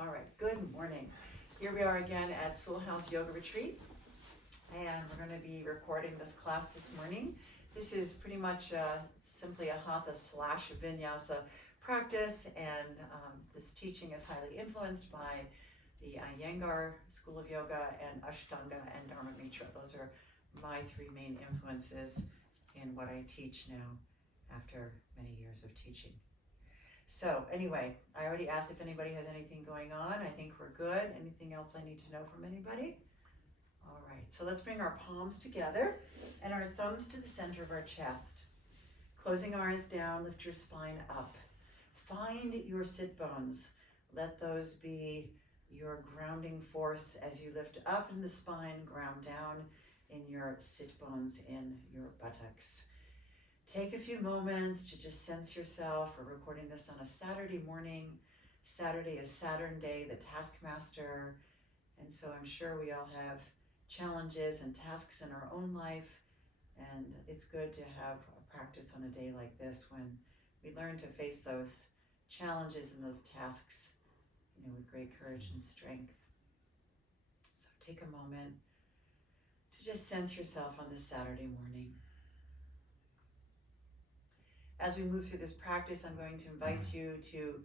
All right, good morning. Here we are again at Soul House Yoga Retreat, and we're going to be recording this class this morning. This is pretty much simply a Hatha / Vinyasa practice, and this teaching is highly influenced by the Iyengar School of Yoga and Ashtanga and Dharma Mitra. Those are my three main influences in what I teach now after many years of teaching. So anyway, I already asked if anybody has anything going on. I think we're good. Anything else I need to know from anybody? All right, so let's bring our palms together and our thumbs to the center of our chest. Closing our eyes down, lift your spine up. Find your sit bones. Let those be your grounding force as you lift up in the spine, ground down in your sit bones in your buttocks. Take a few moments to just sense yourself. We're recording this on a Saturday morning. Saturday is Saturn Day, the taskmaster. And so I'm sure we all have challenges and tasks in our own life. And it's good to have a practice on a day like this when we learn to face those challenges and those tasks, with great courage and strength. So take a moment to just sense yourself on this Saturday morning. As we move through this practice, I'm going to invite you to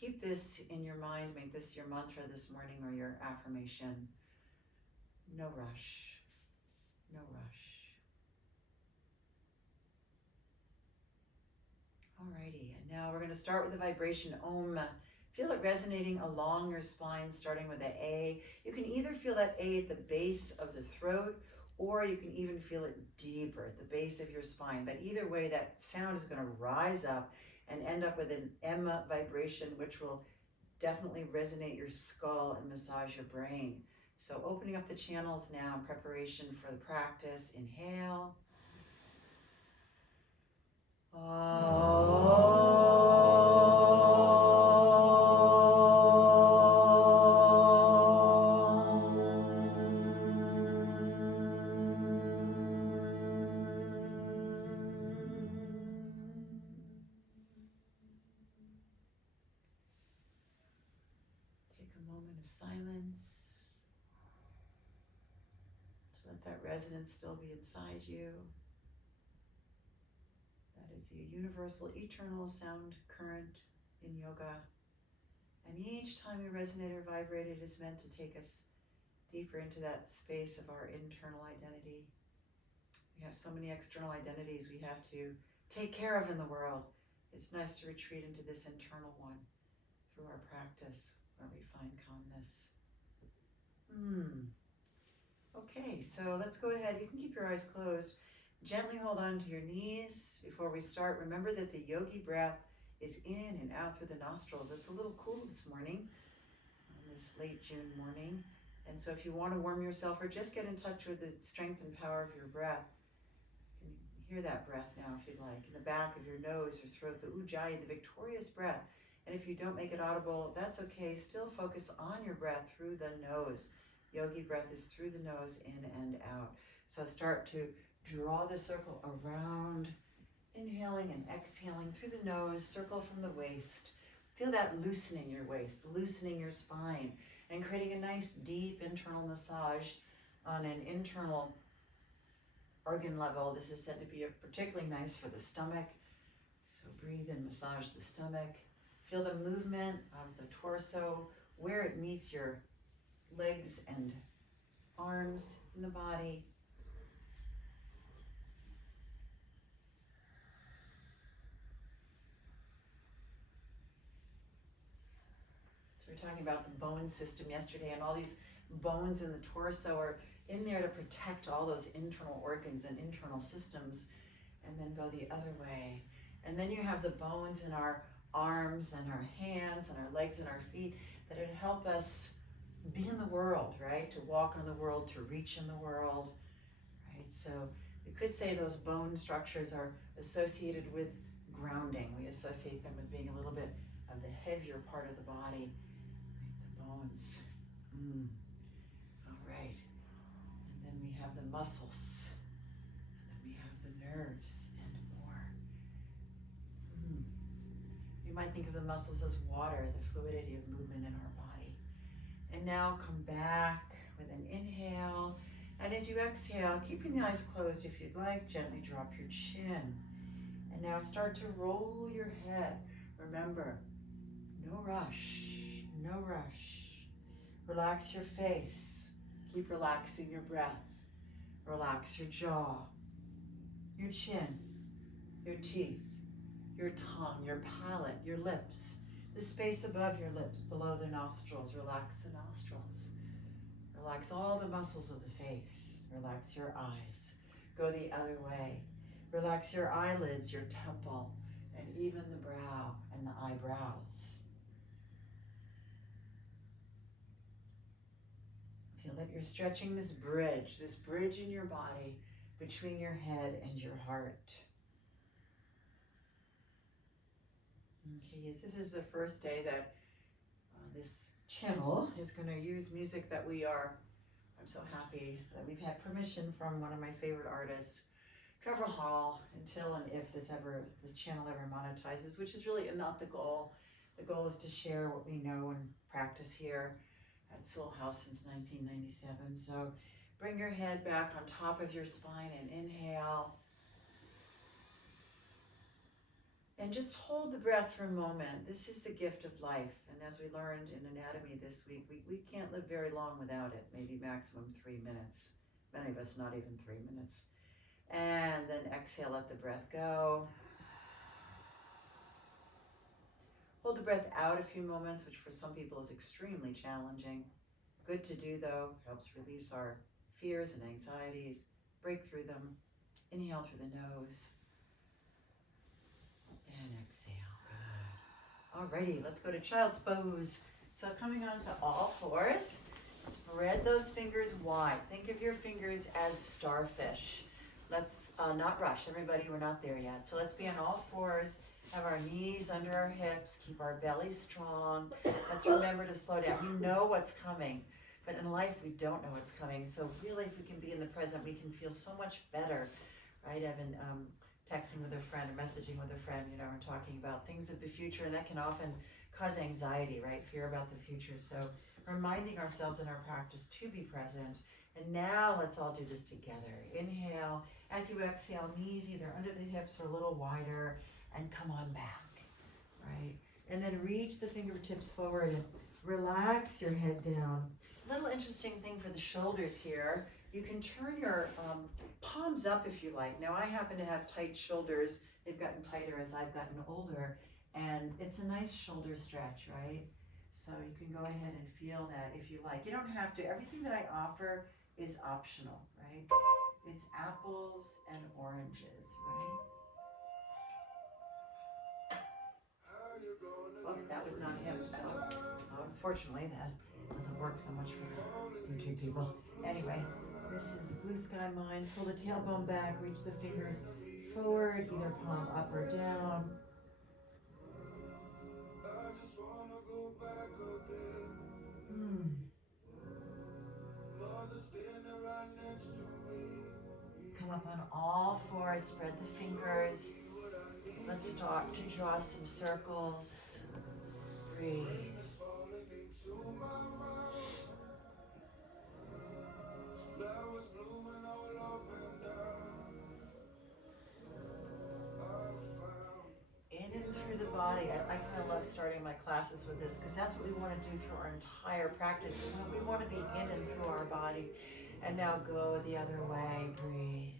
keep this in your mind, make this your mantra this morning or your affirmation. No rush, no rush. Alrighty, and now we're going to start with the vibration Om. Feel it resonating along your spine, starting with the A. You can either feel that A at the base of the throat, or you can even feel it deeper at the base of your spine. But either way, that sound is going to rise up and end up with an M vibration, which will definitely resonate your skull and massage your brain. So opening up the channels now in preparation for the practice. Inhale. Silence to let that resonance still be inside you. That is the universal, eternal sound current in yoga. And each time we resonate or vibrate, it is meant to take us deeper into that space of our internal identity. We have so many external identities we have to take care of in the world. It's nice to retreat into this internal one through our practice, where we find calmness. Okay, so let's go ahead. You can keep your eyes closed. Gently hold on to your knees before we start. Remember that the yogi breath is in and out through the nostrils. It's a little cool this morning, on this late June morning. And so if you want to warm yourself or just get in touch with the strength and power of your breath, you can hear that breath now if you'd like. In the back of your nose or throat, the ujjayi, the victorious breath. And if you don't make it audible, that's okay. Still focus on your breath through the nose. Yogi breath is through the nose, in and out. So start to draw the circle around, inhaling and exhaling through the nose, circle from the waist. Feel that loosening your waist, loosening your spine, and creating a nice deep internal massage on an internal organ level. This is said to be particularly nice for the stomach. So breathe and massage the stomach. Feel the movement of the torso, where it meets your legs and arms in the body. So we were talking about the bone system yesterday, and all these bones in the torso are in there to protect all those internal organs and internal systems, and then go the other way. And then you have the bones in our arms and our hands and our legs and our feet that would help us be in the world, right? To walk on the world, to reach in the world, right? So we could say those bone structures are associated with grounding. We associate them with being a little bit of the heavier part of the body, like the bones. All right. And then we have the muscles, and then we have the nerves and more. You might think of the muscles as water, the fluidity of movement in our body. And now come back with an inhale. And as you exhale, keeping the eyes closed if you'd like, gently drop your chin. And now start to roll your head. Remember, no rush, no rush. Relax your face. Keep relaxing your breath. Relax your jaw, your chin, your teeth, your tongue, your palate, your lips, the space above your lips, below the nostrils. Relax the nostrils. Relax all the muscles of the face. Relax your eyes. Go the other way. Relax your eyelids, your temple, and even the brow and the eyebrows. Feel that you're stretching this bridge in your body between your head and your heart. Okay, this is the first day that this channel is going to use music that I'm so happy that we've had permission from one of my favorite artists, Trevor Hall, until and if this channel ever monetizes, which is really not the goal. The goal is to share what we know and practice here at Soul House since 1997. So bring your head back on top of your spine and inhale. And just hold the breath for a moment. This is the gift of life. And as we learned in anatomy this week, we can't live very long without it, maybe maximum 3 minutes. Many of us, not even 3 minutes. And then exhale, let the breath go. Hold the breath out a few moments, which for some people is extremely challenging. Good to do though, helps release our fears and anxieties, break through them. Inhale through the nose. And exhale. Good. Alrighty, let's go to child's pose. So coming onto all fours, spread those fingers wide. Think of your fingers as starfish. Let's not rush, everybody, we're not there yet. So let's be on all fours, have our knees under our hips, keep our belly strong. Let's remember to slow down. We know what's coming, but in life we don't know what's coming. So really, if we can be in the present, we can feel so much better, right? I've been texting with a friend, or messaging with a friend, and talking about things of the future, and that can often cause anxiety, right? Fear about the future. So reminding ourselves in our practice to be present. And now let's all do this together. Inhale. As you exhale, knees either under the hips or a little wider, and come on back, right? And then reach the fingertips forward and relax your head down. Little interesting thing for the shoulders here. You can turn your palms up if you like. Now I happen to have tight shoulders. They've gotten tighter as I've gotten older, and it's a nice shoulder stretch, right? So you can go ahead and feel that if you like. You don't have to. Everything that I offer is optional, right? It's apples and oranges, right? Oh, that was not him, so unfortunately that doesn't work so much for YouTube people. Anyway, this is Blue Sky Mind. Pull the tailbone back, reach the fingers forward, either palm up or down. Come up on all fours, spread the fingers. Let's start to draw some circles. Breathe. In and through the body. I kind of love starting my classes with this because that's what we want to do through our entire practice. We want to be in and through our body. And now go the other way. Breathe.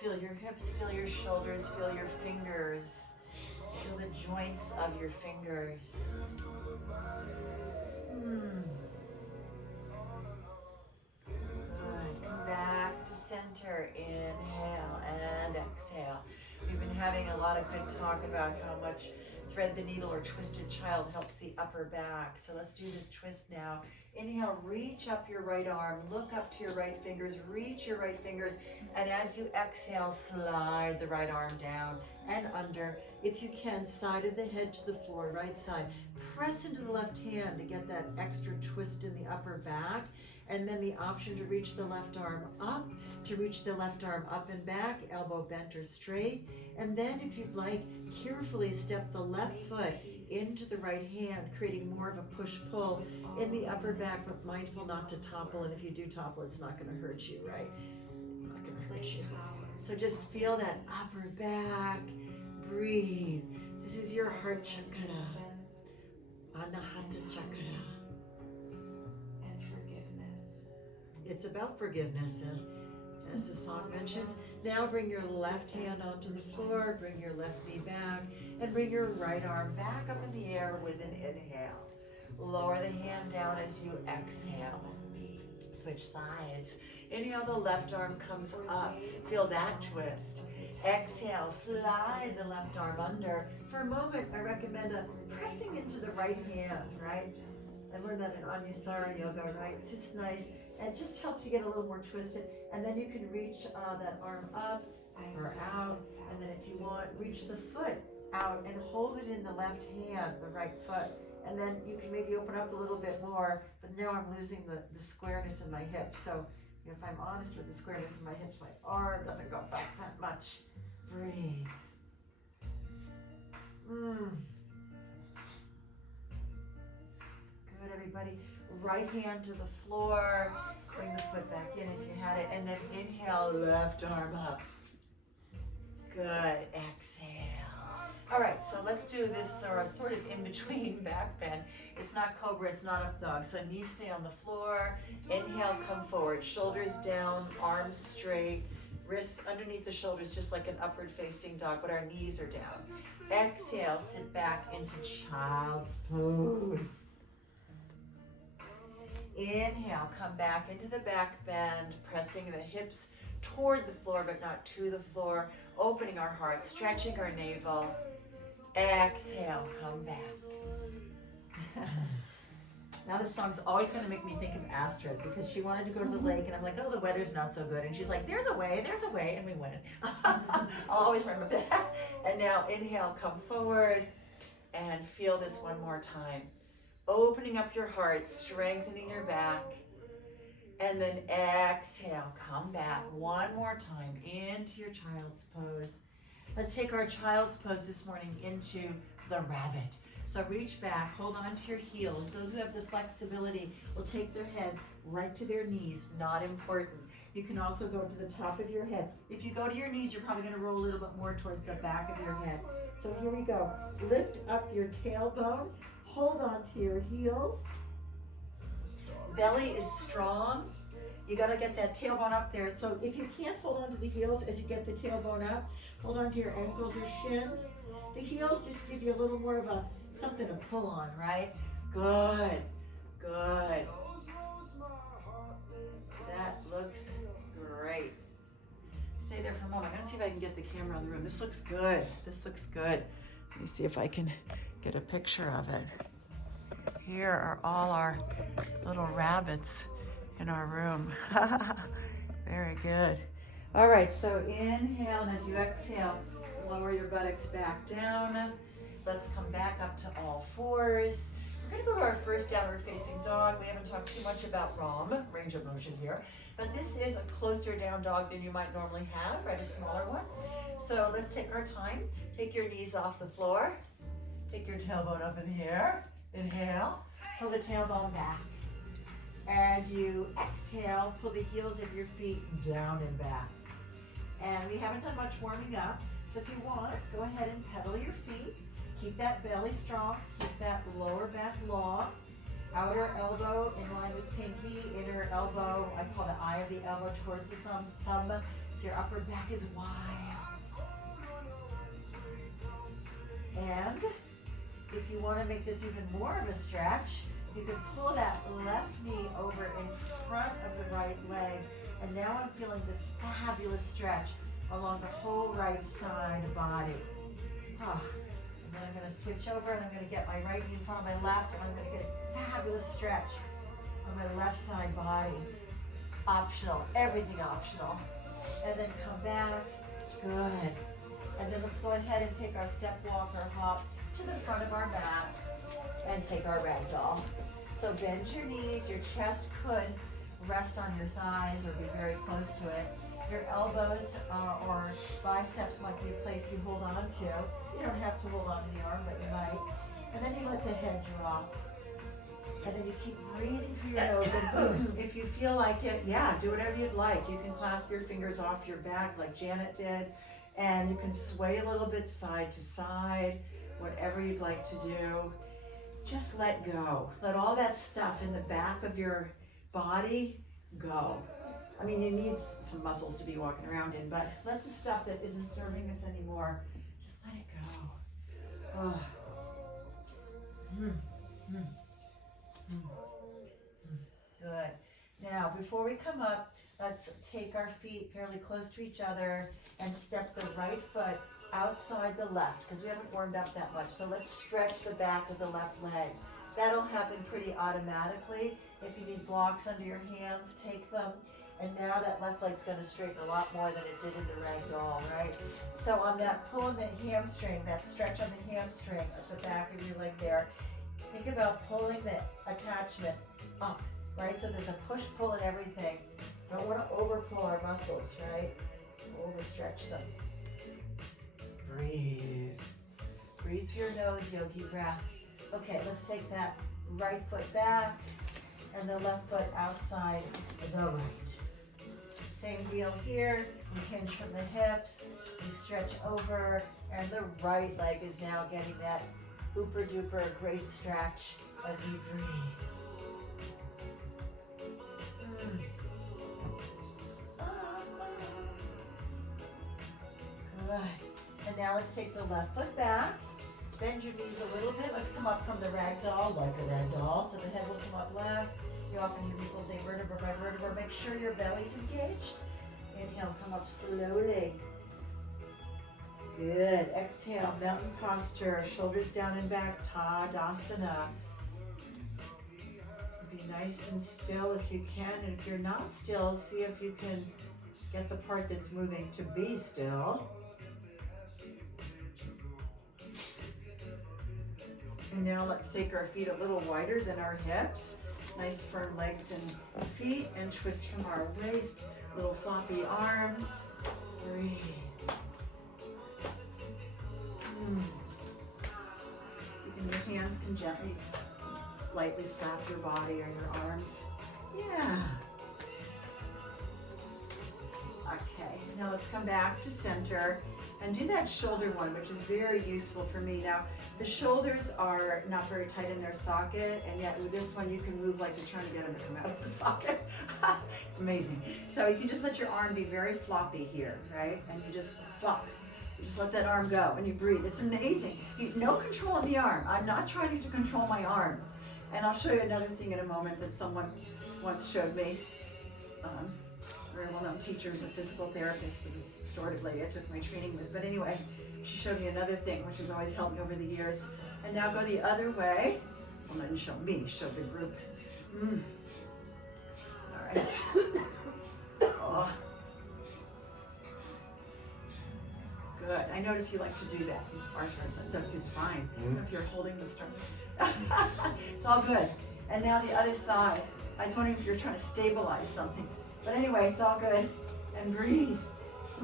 Feel your hips, feel your shoulders, feel your fingers. Feel the joints of your fingers. Good. Come back to center. Inhale and exhale. We've been having a lot of good talk about how much thread the needle or twisted child helps the upper back. So let's do this twist now. Inhale, reach up your right arm, look up to your right fingers, reach your right fingers, and as you exhale, slide the right arm down and under. If you can, side of the head to the floor, right side. Press into the left hand to get that extra twist in the upper back, and then the option to reach the left arm up to reach the left arm up and back, elbow bent or straight. And then if you'd like, carefully step the left foot into the right hand, creating more of a push-pull in the upper back, but mindful not to topple. And if you do topple, it's not going to hurt you, right? It's not going to hurt you. So just feel that upper back. Breathe. This is your heart chakra. Anahata chakra. And forgiveness. It's about forgiveness, as the song mentions. Now bring your left hand onto the floor, bring your left knee back, and bring your right arm back up in the air with an inhale. Lower the hand down as you exhale. Switch sides. Inhale, the left arm comes up. Feel that twist. Exhale, slide the left arm under. For a moment, I recommend pressing into the right hand, right? I learned that in Anusara Yoga, right? It's nice. It just helps you get a little more twisted. And then you can reach that arm up or out. And then if you want, reach the foot out and hold it in the left hand, the right foot. And then you can maybe open up a little bit more, but now I'm losing the squareness in my hips. So if I'm honest with the squareness in my hips, my arm doesn't go back that much. Breathe. Good, everybody. Right hand to the floor. Bring the foot back in if you had it. And then inhale, left arm up. Good. Exhale. All right, so let's do this sort of in-between back bend. It's not cobra, it's not up dog. So knees stay on the floor. Inhale, come forward. Shoulders down, arms straight. Wrists underneath the shoulders, just like an upward facing dog, but our knees are down. Exhale, sit back into child's pose. Inhale, come back into the back bend, pressing the hips toward the floor, but not to the floor. Opening our heart, stretching our navel. Exhale, come back. Now this song's always going to make me think of Astrid because she wanted to go to the lake and I'm like, oh, the weather's not so good. And she's like, there's a way, and we went. I'll always remember that. And now inhale, come forward and feel this one more time. Opening up your heart, strengthening your back. And then exhale, come back one more time into your child's pose. Let's take our child's pose this morning into the rabbit. So reach back, hold on to your heels. Those who have the flexibility will take their head right to their knees, not important. You can also go to the top of your head. If you go to your knees, you're probably going to roll a little bit more towards the back of your head. So here we go. Lift up your tailbone, hold on to your heels. Belly is strong. You got to get that tailbone up there. So if you can't hold on to the heels as you get the tailbone up, hold on to your ankles or shins. The heels just give you a little more of something to pull on, right? Good, good. That looks great. Stay there for a moment. I'm gonna see if I can get the camera on the room. This looks good. This looks good. Let me see if I can get a picture of it. Here are all our little rabbits in our room. Very good. All right, so inhale, and as you exhale, lower your buttocks back down. Let's come back up to all fours. We're gonna go to our first downward facing dog. We haven't talked too much about ROM, range of motion here, but this is a closer down dog than you might normally have, right? A smaller one. So let's take our time. Take your knees off the floor. Take your tailbone up in the air. Inhale, pull the tailbone back. As you exhale, pull the heels of your feet down and back. And we haven't done much warming up, so if you want, go ahead and pedal your feet. Keep that belly strong, keep that lower back long. Outer elbow in line with pinky, inner elbow, I call the eye of the elbow towards the thumb, so your upper back is wide. And if you want to make this even more of a stretch, you can pull that left knee over in front of the right leg. And now I'm feeling this fabulous stretch along the whole right side body. And then I'm going to switch over and I'm going to get my right knee in front of my left and I'm going to get a fabulous stretch on my left side body. Optional, everything optional. And then come back, good. And then let's go ahead and take our step walk or hop to the front of our mat and take our ragdoll. So bend your knees, your chest could rest on your thighs or be very close to it. Your elbows or biceps might be a place you hold on to. You don't have to hold on to the arm, but you might. And then you let the head drop. And then you keep breathing through your nose. And if you feel like it, yeah, do whatever you'd like. You can clasp your fingers off your back like Janet did. And you can sway a little bit side to side, whatever you'd like to do. Just let go. Let all that stuff in the back of your body go. I mean, you need some muscles to be walking around in, but let the stuff that isn't serving us anymore, just let it go. Oh. Good. Now, before we come up, let's take our feet fairly close to each other and step the right foot outside the left, because we haven't warmed up that much. So let's stretch the back of the left leg. That'll happen pretty automatically. If you need blocks under your hands, take them. And now that left leg's going to straighten a lot more than it did in the ragdoll, right? So on that pull in the hamstring, that stretch on the hamstring at the back of your leg there, think about pulling the attachment up, right? So there's a push-pull in everything. Don't want to over-pull our muscles, right? Overstretch them. Breathe. Breathe through your nose, yogi breath. Okay, let's take that right foot back and the left foot outside the right. Same deal here. We hinge from the hips. We stretch over, and the right leg is now getting that ooper duper great stretch as we breathe. Good. And now let's take the left foot back. Bend your knees a little bit. Let's come up from the ragdoll, like a ragdoll. So the head will come up last. You often hear people say vertebra by vertebra. Make sure your belly's engaged. Inhale, come up slowly. Good. Exhale, mountain posture. Shoulders down and back, Tadasana. Be nice and still if you can. And if you're not still, see if you can get the part that's moving to be still. And now let's take our feet a little wider than our hips. Nice firm legs and feet, and twist from our waist. Little floppy arms. Breathe. Your hands can gently, lightly slap your body or your arms. Yeah. Okay, now let's come back to center and do that shoulder one, which is very useful for me. Now, the shoulders are not very tight in their socket, and yet with this one, you can move like you're trying to get them to come out of the socket. It's amazing. So you can just let your arm be very floppy here, right? And you just flop. You just let that arm go, and you breathe. It's amazing. No control on the arm. I'm not trying to control my arm. And I'll show you another thing in a moment that someone once showed me. Very well-known teacher is a physical therapist, the restorative lady I took my training with. But anyway, she showed me another thing, which has always helped me over the years. And now go the other way. Well, didn't show me, showed the group. All right. Oh. Good. I notice you like to do that. It's fine. If you're holding the string. It's all good. And now the other side. I was wondering if you're trying to stabilize something. But anyway, it's all good. And breathe.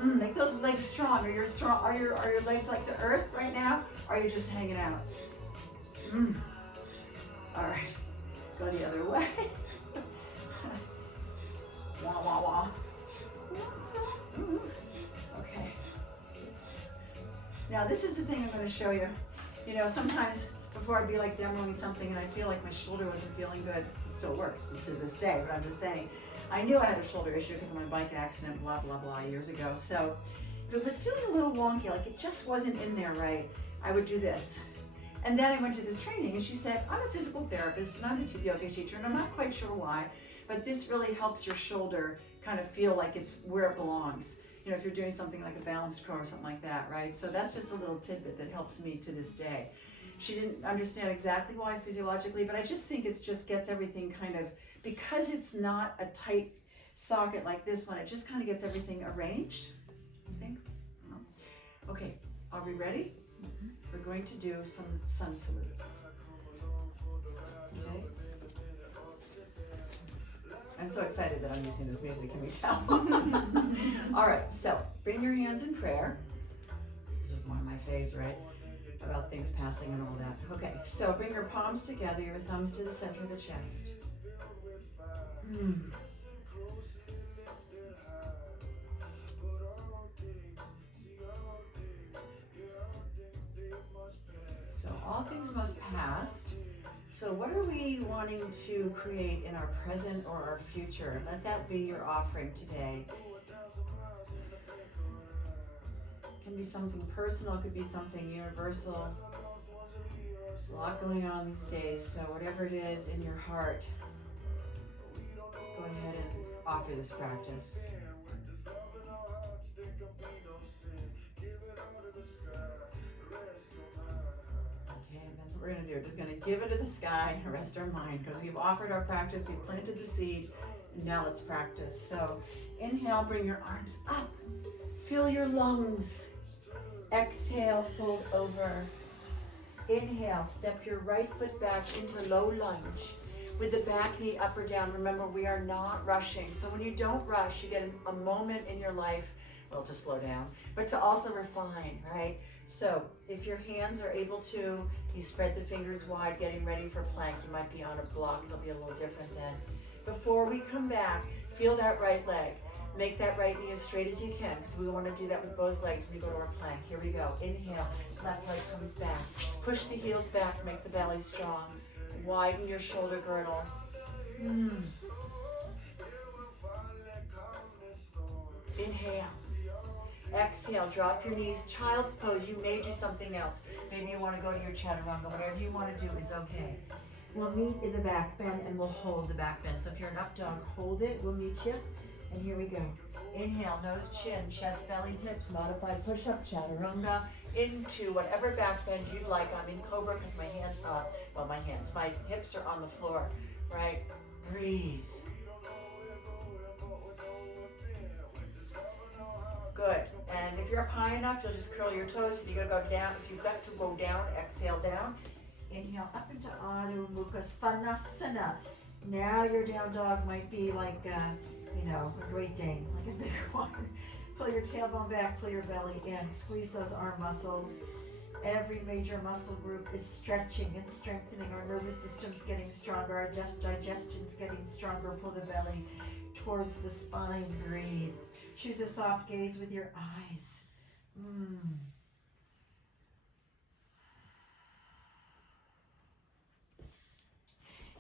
Make those legs strong. Are your legs like the earth right now? Or are you just hanging out? All right. Go the other way. Wah, wah, wah. Okay. Now this is the thing I'm going to show you. You know, sometimes before I'd be like demoing something and I feel like my shoulder wasn't feeling good. It still works to this day, but I'm just saying. I knew I had a shoulder issue because of my bike accident, blah, blah, blah, years ago. So if it was feeling a little wonky, like it just wasn't in there right, I would do this. And then I went to this training and she said, I'm a physical therapist and I'm a yoga teacher and I'm not quite sure why, but this really helps your shoulder kind of feel like it's where it belongs. You know, if you're doing something like a balanced row or something like that, right? So that's just a little tidbit that helps me to this day. She didn't understand exactly why physiologically, but I just think it just gets everything kind of, because it's not a tight socket like this one, it just kind of gets everything arranged, I think. Okay, are we ready? We're going to do some sun salutes. Okay. I'm so excited that I'm using this music, can we tell? All right, so bring your hands in prayer. This is one of my faves, right? About things passing and all that. Okay, so bring your palms together, your thumbs to the center of the chest. So all things must pass. So what are we wanting to create in our present or our future? Let that be your offering today. It can be something personal, it could be something universal. A lot going on these days, so whatever it is in your heart, go ahead and offer this practice. Okay, that's what we're going to do. We're just going to give it to the sky and rest our mind, because we've offered our practice, we've planted the seed, and now let's practice. So inhale, bring your arms up, fill your lungs. Exhale, fold over. Inhale, step your right foot back into low lunge with the back knee up or down. Remember, we are not rushing. So when you don't rush, you get a moment in your life, well, to slow down, but to also refine, right? So if your hands are able to, you spread the fingers wide, getting ready for plank. You might be on a block, it'll be a little different then. Before we come back, feel that right leg. Make that right knee as straight as you can, because we want to do that with both legs when we go to our plank. Here we go. Inhale, left leg comes back. Push the heels back, make the belly strong. Widen your shoulder girdle. Inhale. Exhale, drop your knees. Child's pose, you may do something else. Maybe you want to go to your chaturanga. Whatever you want to do is okay. We'll meet in the back bend and we'll hold the back bend. So if you're an up dog, hold it. We'll meet you. And here we go. Inhale, nose, chin, chest, belly, hips, modified push-up, chaturanga, into whatever back bend you like. I'm in cobra because my hips are on the floor, right? Breathe. Good. And if you're up high enough, you'll just curl your toes. If you've got to go down, exhale down. Inhale up into Anu Mukha Svanasana. Now your down dog might be like a Great Dane, like a bigger one. Pull your tailbone back, pull your belly in, squeeze those arm muscles. Every major muscle group is stretching and strengthening. Our nervous system's getting stronger, our digestion's getting stronger. Pull the belly towards the spine, breathe. Choose a soft gaze with your eyes.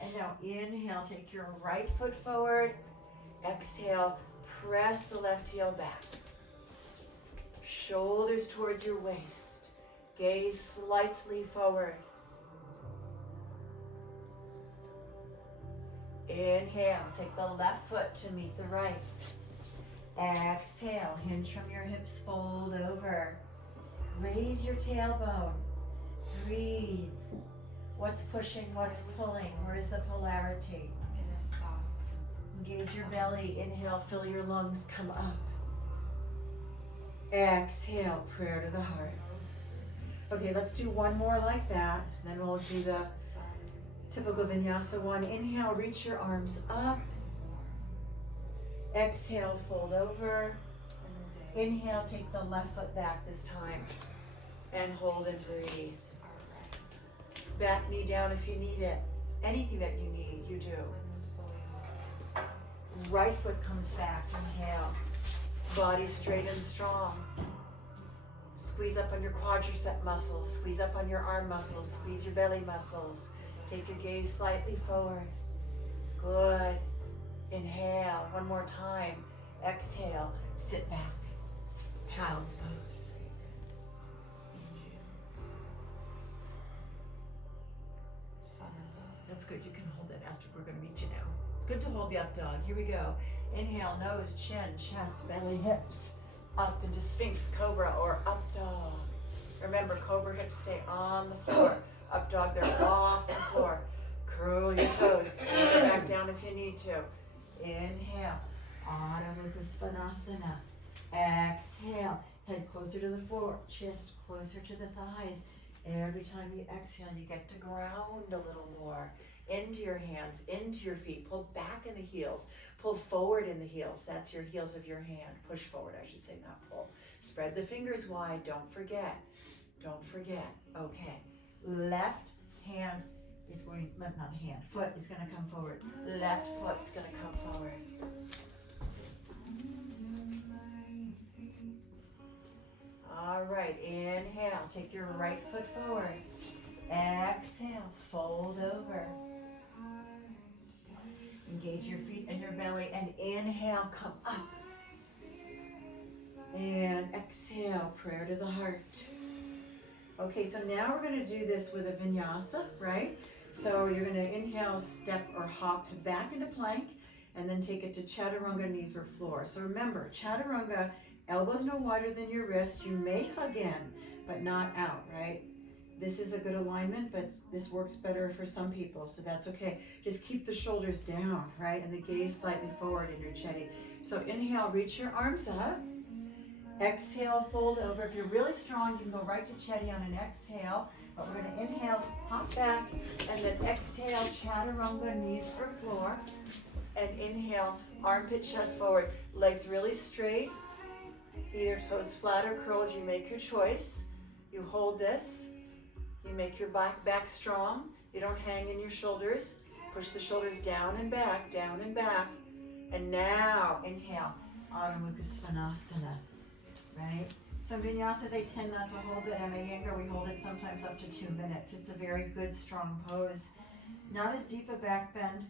And now inhale, take your right foot forward. Exhale, press the left heel back. Shoulders towards your waist. Gaze slightly forward. Inhale, take the left foot to meet the right. Exhale, hinge from your hips, fold over. Raise your tailbone. Breathe. What's pushing, what's pulling? Where's the polarity? Engage your belly. Inhale, fill your lungs, come up. Exhale, prayer to the heart. Okay, let's do one more like that. Then we'll do the typical vinyasa one. Inhale, reach your arms up. Exhale, fold over. Inhale, take the left foot back this time. And hold and breathe. Back knee down if you need it. Anything that you need, you do. Right foot comes back, inhale. Body straight and strong. Squeeze up on your quadricep muscles, squeeze up on your arm muscles, squeeze your belly muscles. Take your gaze slightly forward. Good. Inhale, one more time. Exhale, sit back. Child's pose. That's good, you can hold that, Astrid, we're gonna meet you now. It's good to hold the up dog, here we go. Inhale, nose, chin, chest, belly, hips. Up into Sphinx, Cobra, or up dog. Remember, Cobra hips stay on the floor. Up dog, they're off the floor. Curl your toes, go back down if you need to. Inhale, Adho Mukha Svanasana. Exhale, head closer to the floor, chest closer to the thighs. Every time you exhale, you get to ground a little more. into your hands, into your feet. Pull back in the heels. Pull forward in the heels. That's your heels of your hand. Push forward, I should say, not pull. Spread the fingers wide. Don't forget. Don't forget. Okay. Left hand is going, not hand, foot is going to come forward. Left foot's going to come forward. All right, inhale, take your right foot forward. Exhale, fold over. Engage your feet and your belly, and inhale, come up. And exhale, prayer to the heart. Okay, so now we're going to do this with a vinyasa, right? So you're going to inhale, step or hop back into plank, and then take it to chaturanga, knees or floor. So remember, chaturanga, elbows no wider than your wrist. You may hug in, but not out, right? This is a good alignment, but this works better for some people, so that's okay. Just keep the shoulders down, right? And the gaze slightly forward in your chetty. So inhale, reach your arms up. Exhale, fold over. If you're really strong, you can go right to chetty on an exhale. But we're going to inhale, hop back, and then exhale, chaturanga, knees for floor. And inhale, armpit, chest forward. Legs really straight. Either toes flat or curled, you make your choice. You hold this. You make your back strong. You don't hang in your shoulders. Push the shoulders down and back, down and back. And now, inhale, Adho Mukha Svanasana, right? Some vinyasa, they tend not to hold it. In Iyengar, we hold it sometimes up to 2 minutes. It's a very good, strong pose. Not as deep a back bend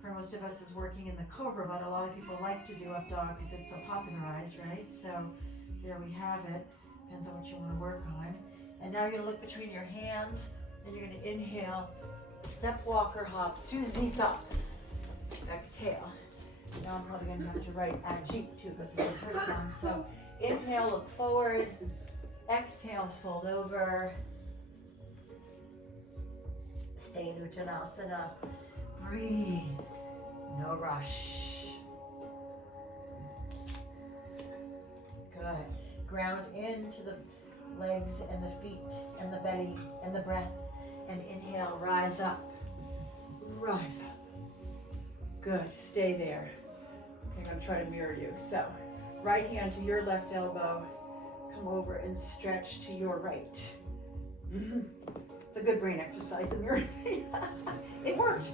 for most of us as working in the cobra, but a lot of people like to do up dog because it's so popularized, right? So there we have it. Depends on what you want to work on. And now you're going to look between your hands, and you're going to inhale, step walker hop to Zita. Exhale. Now I'm probably going to have to write Ajit too because it's the first one. So inhale, look forward. Exhale, fold over. Stay in Uttanasana. Breathe. No rush. Good. Ground into the legs and the feet and the belly and the breath. And inhale, rise up. Rise up. Good. Stay there. Okay, I'm going to try to mirror you. So, right hand to your left elbow. Come over and stretch to your right. It's a good brain exercise, the mirror thing. It worked.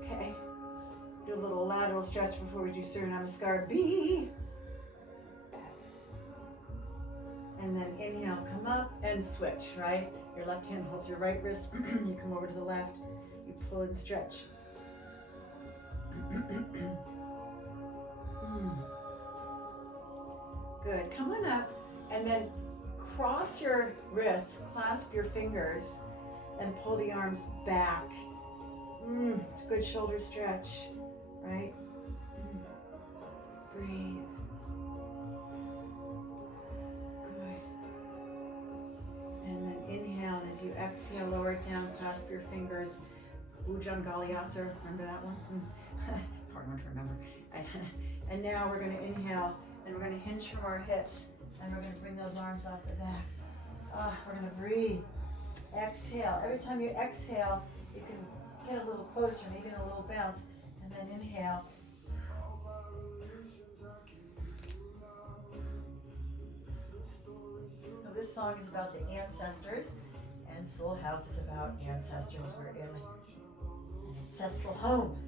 Okay. Do a little lateral stretch before we do Surya Namaskar. B. And then inhale, come up and switch, right? Your left hand holds your right wrist. You come over to the left. You pull and stretch. Good. Come on up and then cross your wrists, clasp your fingers, and pull the arms back. It's a good shoulder stretch, right? Breathe. Good. And then inhale, and as you exhale, lower it down, clasp your fingers. Bhujangalyasa, remember that one? Hard one to remember. And now we're going to inhale, and we're going to hinge from our hips, and we're going to bring those arms off the back. We're going to breathe. Exhale. Every time you exhale, you can get a little closer, maybe a little bounce, and then inhale. Now this song is about the ancestors, and Soul House is about ancestors. We're in an ancestral home.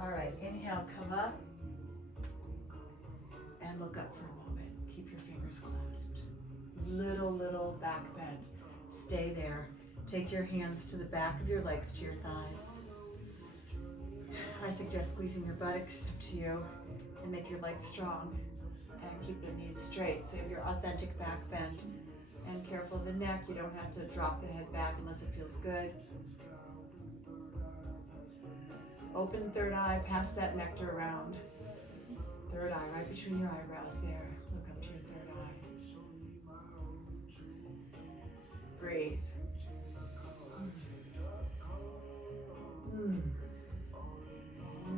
All right, inhale, come up, and look up for a moment. Keep your fingers clasped. Little back bend. Stay there. Take your hands to the back of your legs, to your thighs. I suggest squeezing your buttocks up to you and make your legs strong and keep the knees straight. So you have your authentic back bend. And careful of the neck. You don't have to drop the head back unless it feels good. Open third eye, pass that nectar around. Third eye, right between your eyebrows there. Look up to your third eye. Breathe. And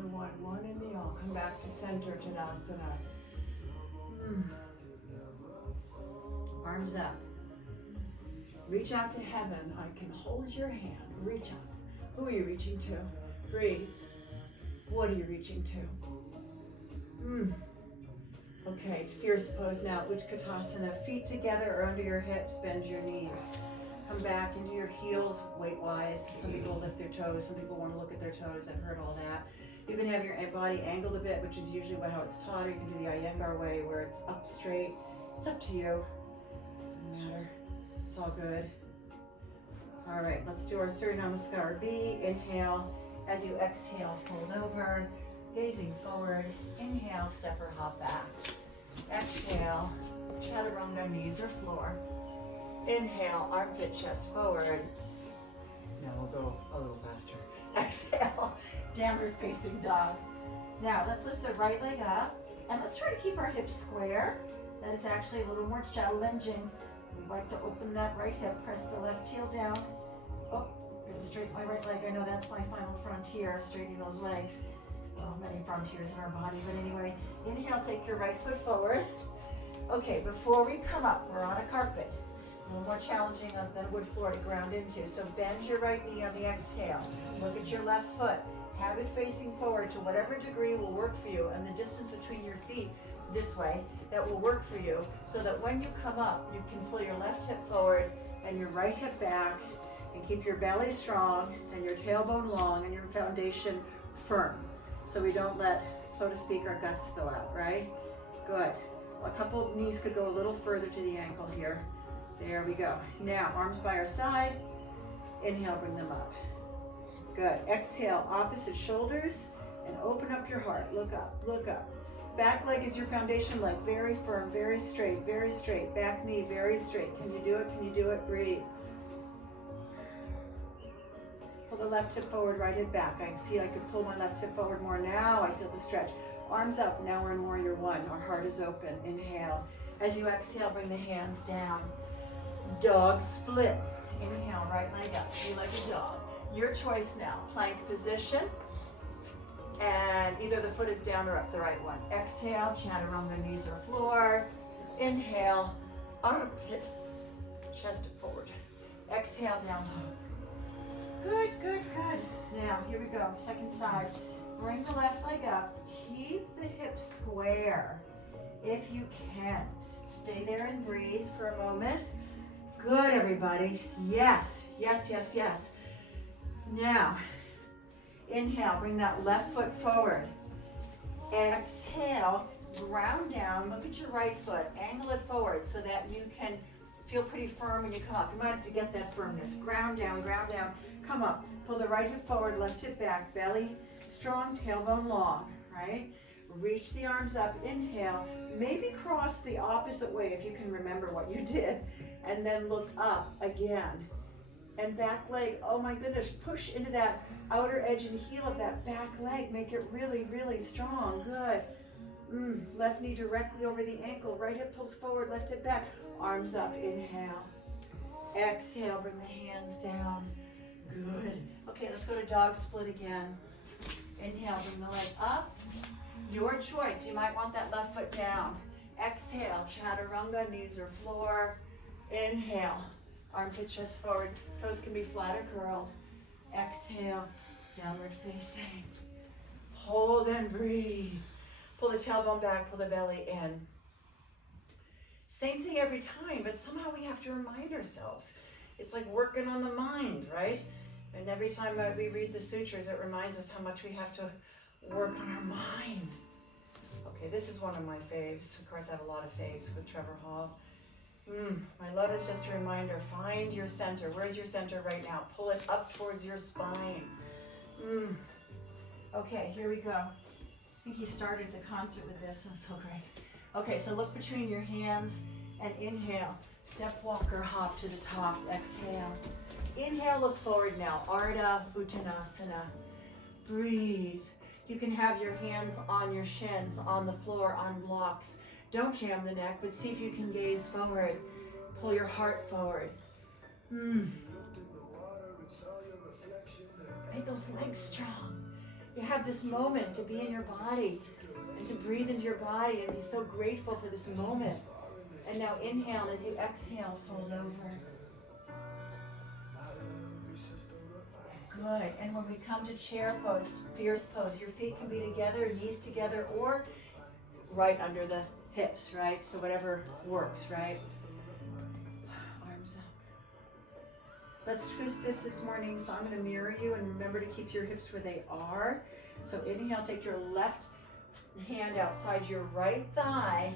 the one and the all. Come back to center, Tadasana. Arms up. Reach out to heaven. I can hold your hand Reach up. Who are you reaching to? Breathe. What are you reaching to? Okay, fierce pose now, Utkatasana. Feet together or under your hips, bend your knees. Come back into your heels weight-wise. Some people lift their toes, some people want to look at their toes. I've heard all that. You can have your body angled a bit, which is usually how it's taught, or you can do the Iyengar way where it's up straight. It's up to you. Doesn't matter. It's all good. All right, let's do our Surya Namaskar B. Inhale. As you exhale, fold over, gazing forward. Inhale, step or hop back. Exhale, chaturanga, knees or floor. Inhale, armpit, chest forward. Now we'll go a little faster. Exhale, downward facing dog. Now let's lift the right leg up and let's try to keep our hips square. That is actually a little more challenging. We like to open that right hip, press the left heel down. Oh, I'm gonna straighten my right leg. I know that's my final frontier, straightening those legs. Well, many frontiers in our body, but anyway. Inhale, take your right foot forward. Okay, before we come up, we're on a carpet. A little more challenging than wood floor to ground into. So bend your right knee on the exhale. Look at your left foot. Have it facing forward to whatever degree will work for you, and the distance between your feet this way, that will work for you, so that when you come up, you can pull your left hip forward and your right hip back, and keep your belly strong and your tailbone long and your foundation firm. So we don't let, so to speak, our guts spill out, right? Good. A couple of knees could go a little further to the ankle here. There we go. Now, arms by our side. Inhale, bring them up. Good. Exhale, opposite shoulders, and open up your heart. Look up, look up. Back leg is your foundation leg. Very firm, very straight, very straight. Back knee, very straight. Can you do it? Can you do it? Breathe. Pull the left hip forward, right hip back. I see I could pull my left hip forward more now. I feel the stretch. Arms up. Now we're in warrior one. Our heart is open. Inhale. As you exhale, bring the hands down. Dog split. Inhale, right leg up, three-legged dog. Your choice now. Plank position. And either the foot is down or up, the right one. Exhale, chaturanga, knees or floor. Inhale, armpit, chest forward. Exhale, down dog. Good, good, good. Now, here we go, second side. Bring the left leg up. Keep the hips square if you can. Stay there and breathe for a moment. Good, everybody. Yes, yes, yes, yes. Now, inhale, bring that left foot forward. Exhale, ground down, look at your right foot, angle it forward so that you can feel pretty firm when you come up. You might have to get that firmness. Ground down, come up. Pull the right hip forward, left hip back, belly strong, tailbone long, right? Reach the arms up, inhale, maybe cross the opposite way if you can remember what you did, and then look up again. And back leg, oh my goodness, push into that outer edge and heel of that back leg. Make it really, really strong. Good. Left knee directly over the ankle. Right hip pulls forward, left hip back. Arms up, inhale. Exhale, bring the hands down. Good. Okay, let's go to dog split again. Inhale, bring the leg up. Your choice. You might want that left foot down. Exhale, chaturanga, knees or floor. Inhale. Armpit, chest forward. Toes can be flat or curled. Exhale, downward facing. Hold and breathe. Pull the tailbone back, pull the belly in. Same thing every time, but somehow we have to remind ourselves. It's like working on the mind, right? And every time we read the sutras, it reminds us how much we have to work on our mind. Okay, this is one of my faves. Of course, I have a lot of faves with Trevor Hall. My love is just a reminder, find your center. Where's your center right now? Pull it up towards your spine. Okay, here we go. I think he started the concert with this, that's so great. Okay, so look between your hands and inhale. Step, walk, or hop to the top. Exhale. Inhale, look forward now. Ardha Uttanasana. Breathe. You can have your hands on your shins, on the floor, on blocks. Don't jam the neck, but see if you can gaze forward. Pull your heart forward. Make those legs strong. You have this moment to be in your body and to breathe into your body and be so grateful for this moment. And now inhale, as you exhale, fold over. Good. And when we come to chair pose, fierce pose, your feet can be together, knees together, or right under the hips, right? So whatever works, right? Arms up. Let's twist this morning. So I'm going to mirror you, and remember to keep your hips where they are. So inhale, take your left hand outside your right thigh,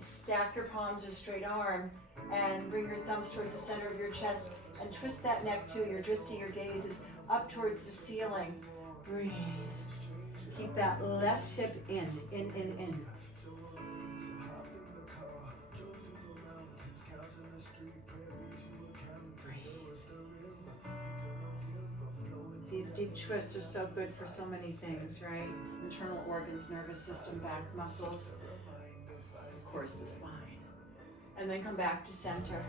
stack your palms or straight arm, and bring your thumbs towards the center of your chest and twist that neck too. You're twisting your gazes up towards the ceiling. Breathe. Keep that left hip in. These deep twists are so good for so many things, right? Internal organs, nervous system, back muscles, of course the spine. And then come back to center.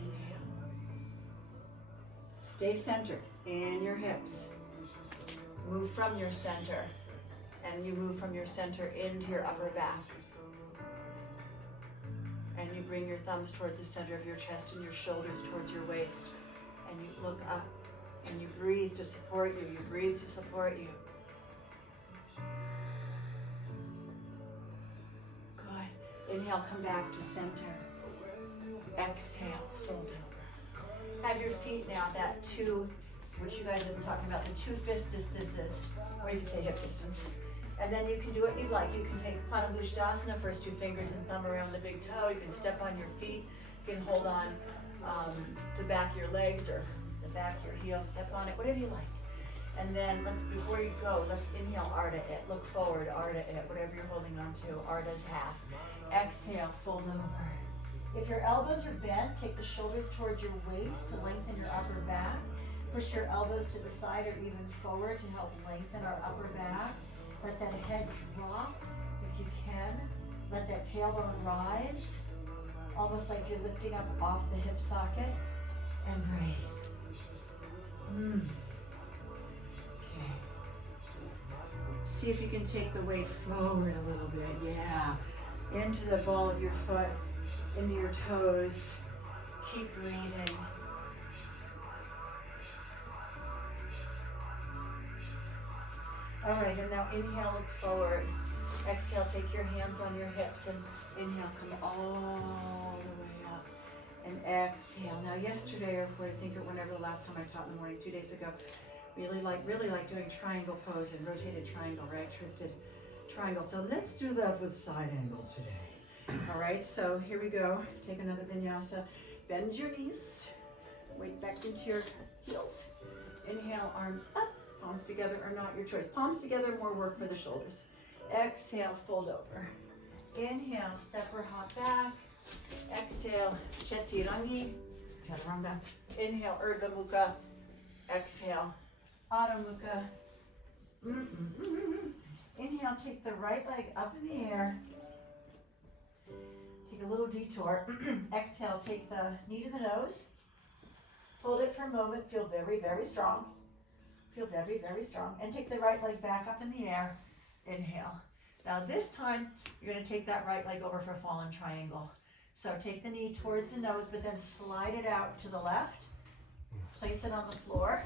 Inhale. Stay centered in your hips. Move from your center. And you move from your center into your upper back. And you bring your thumbs towards the center of your chest and your shoulders towards your waist. And you look up. And you breathe to support you. You breathe to support you. Good. Inhale, come back to center. Exhale, fold over. Have your feet now, that two, which you guys have been talking about, the 2 fist distances, or you can say hip distance. And then you can do what you like. You can take Padangusthasana, first 2 fingers and thumb around the big toe. You can step on your feet. You can hold on the back of your legs or the back of your heel, step on it, whatever you like. And then before you go, let's inhale, Ardha It. Look forward, Ardha It, whatever you're holding on to. Ardha's half. Exhale, fold over. If your elbows are bent, take the shoulders towards your waist to lengthen your upper back. Push your elbows to the side or even forward to help lengthen our upper back. Let that head drop if you can. Let that tailbone rise, almost like you're lifting up off the hip socket. And breathe. Okay. See if you can take the weight forward a little bit. Yeah. Into the ball of your foot, into your toes. Keep breathing. All right, and now inhale, look forward. Exhale, take your hands on your hips and inhale, come all the way up. And exhale. Now yesterday, or I think or whenever the last time I taught in the morning, 2 days ago, really like doing triangle pose and rotated triangle, right? Twisted triangle. So let's do that with side angle today. All right, so here we go. Take another vinyasa. Bend your knees. Weight back into your heels. Inhale, arms up. Palms together or not, your choice. Palms together, more work for the shoulders. Exhale, fold over. Inhale, step or hop back. Exhale, Chetirangi, Chaturanga. Inhale, Urdhva Mukha. Exhale, Adho Mukha. Inhale, take the right leg up in the air. Take a little detour. Exhale, take the knee to the nose. Hold it for a moment. Feel very, very strong. Feel very, very strong. And take the right leg back up in the air. Inhale. Now this time, you're going to take that right leg over for a fallen triangle. So take the knee towards the nose, but then slide it out to the left. Place it on the floor.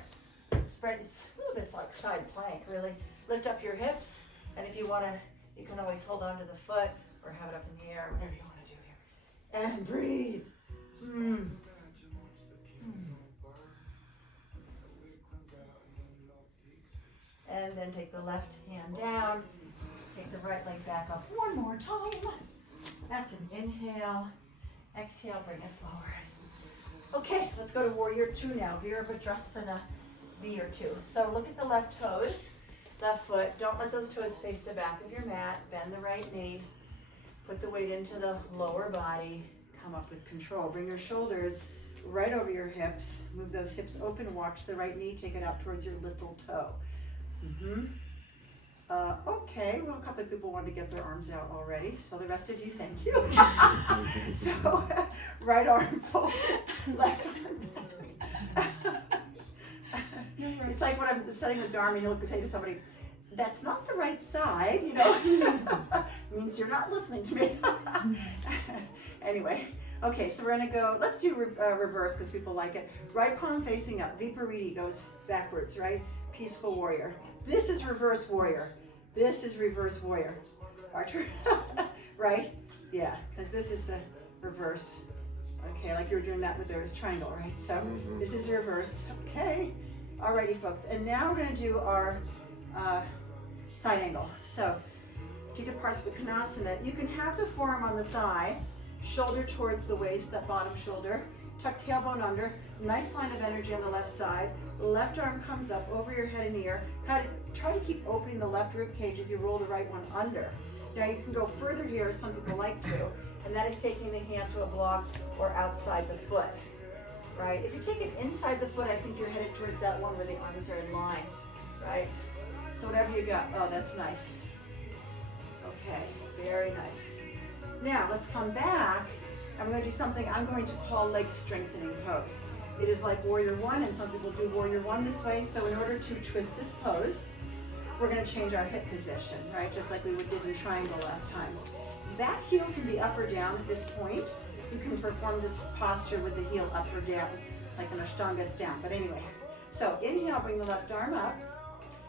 Spread, it's a little bit like side plank, really. Lift up your hips. And if you want to, you can always hold on to the foot or have it up in the air, whatever you want to do here. And breathe. And then take the left hand down. Take the right leg back up one more time. That's an inhale. Exhale, bring it forward. Okay, let's go to Warrior 2 now. Virabhadrasana, Warrior 2. So look at the left toes, left foot. Don't let those toes face the back of your mat. Bend the right knee. Put the weight into the lower body. Come up with control. Bring your shoulders right over your hips. Move those hips open. Watch the right knee. Take it out towards your little toe. Okay, well, a couple of people wanted to get their arms out already, so the rest of you, thank you. So, right arm forward, left arm back. It's like when I'm studying with Dharma, he'll say to somebody, that's not the right side, you know. It means you're not listening to me. Anyway, okay, so we're gonna go, let's do reverse because people like it. Right palm facing up, Vipariti goes backwards, right? Peaceful warrior. This is reverse warrior. This is reverse warrior. Our turn, right? Yeah, because this is the reverse. Okay, like you were doing that with the triangle, right? So this is reverse. Okay, alrighty, folks. And now we're gonna do our side angle. So take the Parsvakonasana. You can have the forearm on the thigh, shoulder towards the waist, that bottom shoulder. Tuck tailbone under. Nice line of energy on the left side. Left arm comes up over your head and ear. Try to keep opening the left rib cage as you roll the right one under. Now you can go further here, as some people like to, and that is taking the hand to a block or outside the foot, right? If you take it inside the foot, I think you're headed towards that one where the arms are in line, right? So whatever you got, oh, that's nice. Okay, very nice. Now let's come back. I'm going to do something I'm going to call leg strengthening pose. It is like warrior one, and some people do warrior one this way. So in order to twist this pose, we're going to change our hip position, right? Just like we did in triangle last time. Back heel can be up or down at this point. You can perform this posture with the heel up or down, like an Ashtanga, it's down. But anyway, so inhale, bring the left arm up,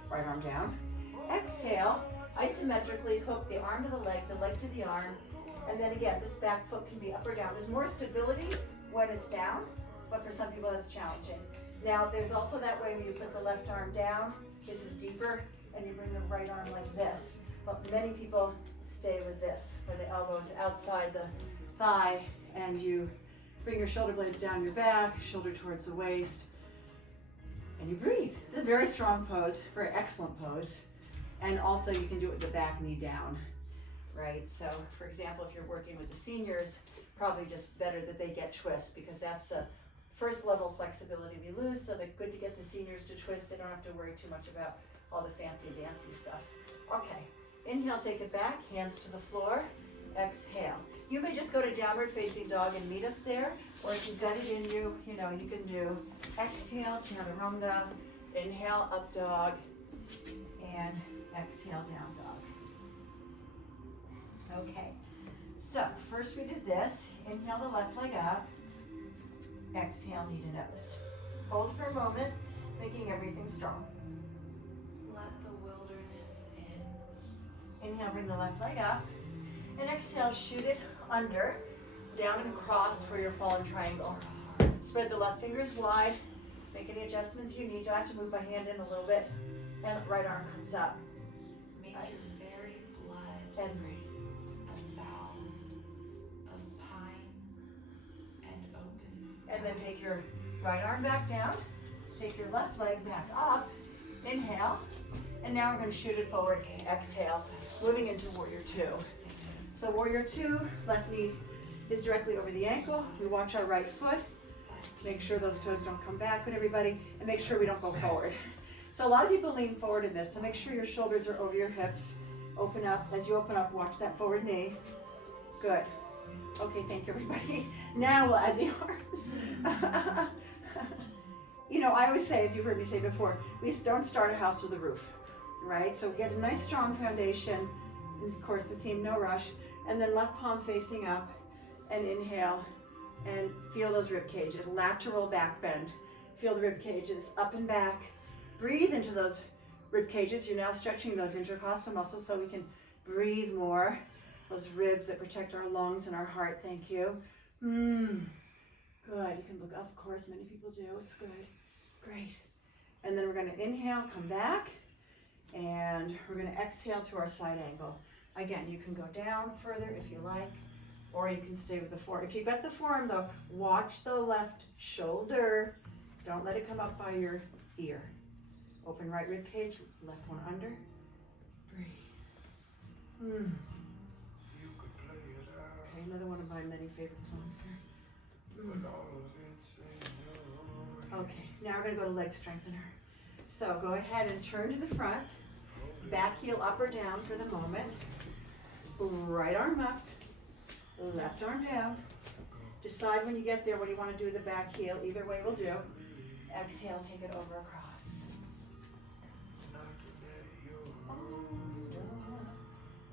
right arm down. Exhale, isometrically hook the arm to the leg to the arm. And then again, this back foot can be up or down. There's more stability when it's down, but for some people that's challenging. Now, there's also that way where you put the left arm down, this is deeper, and you bring the right arm like this. But many people stay with this, where the elbow is outside the thigh, and you bring your shoulder blades down your back, shoulder towards the waist, and you breathe. It's a very strong pose, very excellent pose. And also you can do it with the back knee down, right? So for example, if you're working with the seniors, probably just better that they get twists, because that's a first level flexibility we lose, so they're good to get the seniors to twist. They don't have to worry too much about all the fancy dancy stuff. Okay, inhale, take it back, hands to the floor, exhale. You may just go to downward facing dog and meet us there, or if you've got it in you, you know, you can do exhale, chaturanga, inhale, up dog, and exhale, down dog. Okay, so first we did this. Inhale the left leg up, exhale, knee to nose. Hold for a moment, making everything strong. Let the wilderness in. Inhale, bring the left leg up, and exhale, shoot it under, down and cross for your fallen triangle. Spread the left fingers wide, make any adjustments you need. I have to move my hand in a little bit, and right arm comes up. Make right. your very blood And breathe. a valve of pine and open sky. And then take your right arm back down, take your left leg back up, inhale, and now we're going to shoot it forward, exhale, moving into warrior two. So warrior two, left knee is directly over the ankle. We watch our right foot, make sure those toes don't come back with everybody, and make sure we don't go forward. So a lot of people lean forward in this, so make sure your shoulders are over your hips. Open up. As you open up, watch that forward knee. Good. Okay, thank you, everybody. Now we'll add the arms. You know, I always say, as you've heard me say before, we don't start a house with a roof, right? So get a nice strong foundation, and of course the theme, no rush, and then left palm facing up, and inhale, and feel those rib cages, lateral back bend. Feel the rib cages up and back. Breathe into those rib cages. You're now stretching those intercostal muscles so we can breathe more. Those ribs that protect our lungs and our heart, thank you. Good, you can look up, of course, many people do, it's good, great. And then we're gonna inhale, come back, and we're gonna exhale to our side angle. Again, you can go down further if you like, or you can stay with the forearm. If you've got the forearm though, watch the left shoulder. Don't let it come up by your ear. Open right rib cage, left one under, breathe. Okay, another one of my many favorite songs here. Okay, now we're gonna go to leg strengthener. So go ahead and turn to the front, back heel up or down for the moment. Right arm up, left arm down. Decide when you get there what you want to do with the back heel. Either way will do. Exhale, take it over across.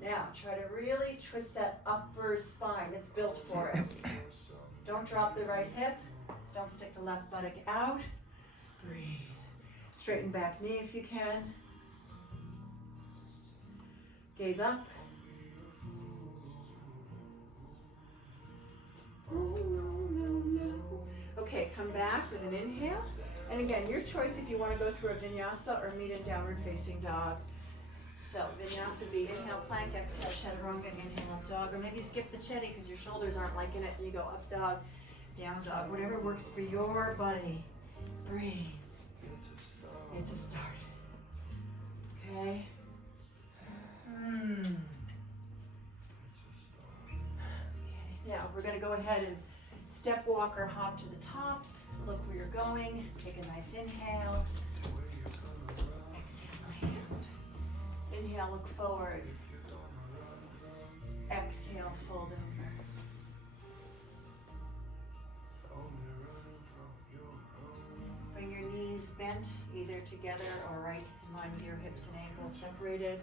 Now, try to really twist that upper spine. It's built for it. Don't drop the right hip. Don't stick the left buttock out. Breathe. Straighten back knee if you can. Gaze up. Okay, come back with an inhale. And again, your choice if you want to go through a vinyasa or meet in downward facing dog. So vinyasa would be inhale plank, exhale chaturanga, inhale up dog, or maybe skip the chetty because your shoulders aren't liking it and you go up dog, down dog, whatever works for your body. Breathe. It's a start. Okay. Okay. Now we're going to go ahead and step walk or hop to the top. Look where you're going. Take a nice inhale. Exhale, land. Inhale, look forward. Exhale, fold over. Bring your knees bent, either together or right in line with your hips and ankles separated.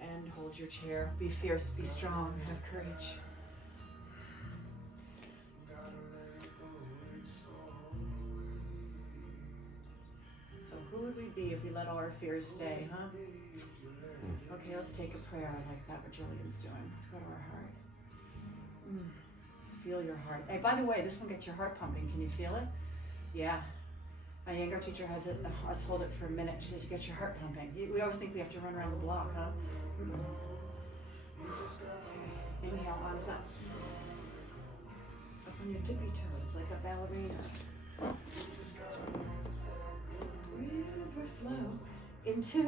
And hold your chair. Be fierce, be strong, have courage. So who would we be if we let all our fears stay, huh? Okay, let's take a prayer. I like that, what Jillian's doing. Let's go to our heart. Feel your heart. Hey, by the way, this one gets your heart pumping. Can you feel it? Yeah. My Yango teacher has it, us hold it for a minute. She says, you get your heart pumping. We always think we have to run around the block, huh? Okay. Inhale, arms up. Up on your tippy toes, like a ballerina. River flow into,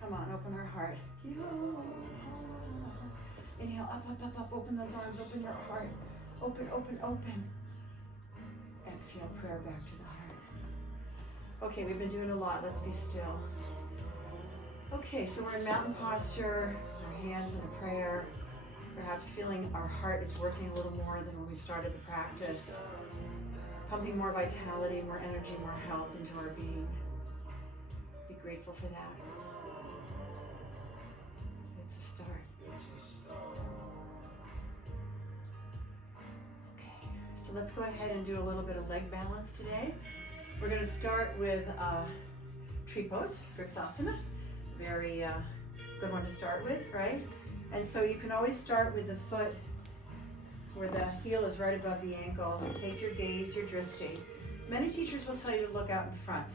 come on, open our heart. Inhale, up, up, up, up, open those arms, open your heart. Open, open, open. Exhale, prayer back to the heart. Okay, we've been doing a lot, let's be still. Okay, so we're in mountain posture, our hands in a prayer, perhaps feeling our heart is working a little more than when we started the practice. Pumping more vitality, more energy, more health into our being. Be grateful for that. It's a start. Okay, so let's go ahead and do a little bit of leg balance today. We're going to start with tree pose, Vinyasa. Very good one to start with, right? And so you can always start with the foot where the heel is right above the ankle. Take your gaze, your drishti. Many teachers will tell you to look out in front.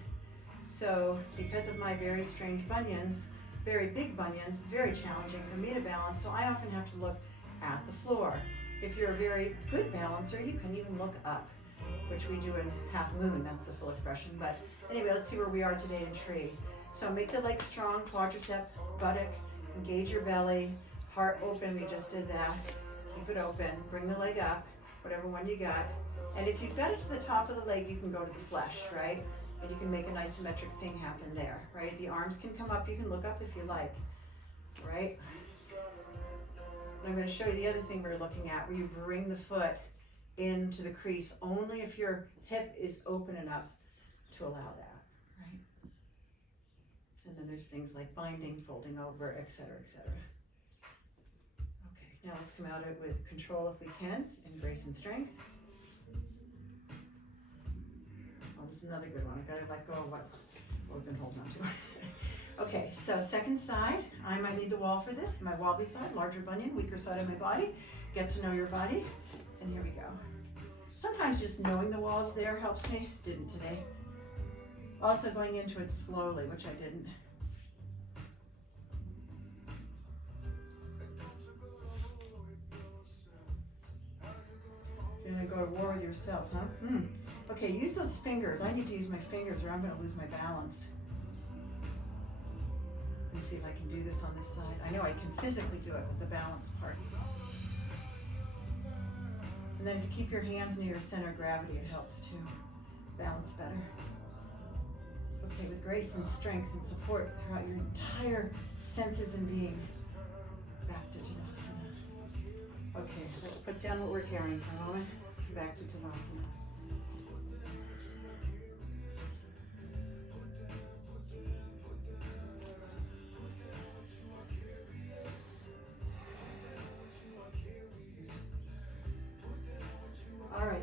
So because of my very strange bunions, very big bunions, it's very challenging for me to balance, so I often have to look at the floor. If you're a very good balancer, you can even look up, which we do in half moon, that's the full expression. But anyway, let's see where we are today in tree. So make the legs strong, quadricep, buttock, engage your belly, heart open, we just did that. Keep it open, bring the leg up, whatever one you got. And if you've got it to the top of the leg, you can go to the flesh, right? And you can make an isometric thing happen there, right? The arms can come up, you can look up if you like, right? And I'm going to show you the other thing we're looking at, where you bring the foot into the crease only if your hip is open enough to allow that, right? And then there's things like binding, folding over, etc., etc. Okay, now let's come out of it with control if we can, and grace and strength. Oh, this is another good one. I gotta let go of what we've been holding on to. Okay, so second side. I might need the wall for this. My wobbly side, larger bunion, weaker side of my body. Get to know your body. And here we go. Sometimes just knowing the wall is there helps me. Didn't today. Also going into it slowly, which I didn't. You're gonna go to war with yourself, huh? Okay, use those fingers. I need to use my fingers or I'm gonna lose my balance. Let me see if I can do this on this side. I know I can physically do it with the balance part. And then if you keep your hands near your center of gravity, it helps too. Balance better. Okay, with grace and strength and support throughout your entire senses and being. Back to Tadasana. Okay, let's put down what we're carrying for a moment. Back to Tadasana.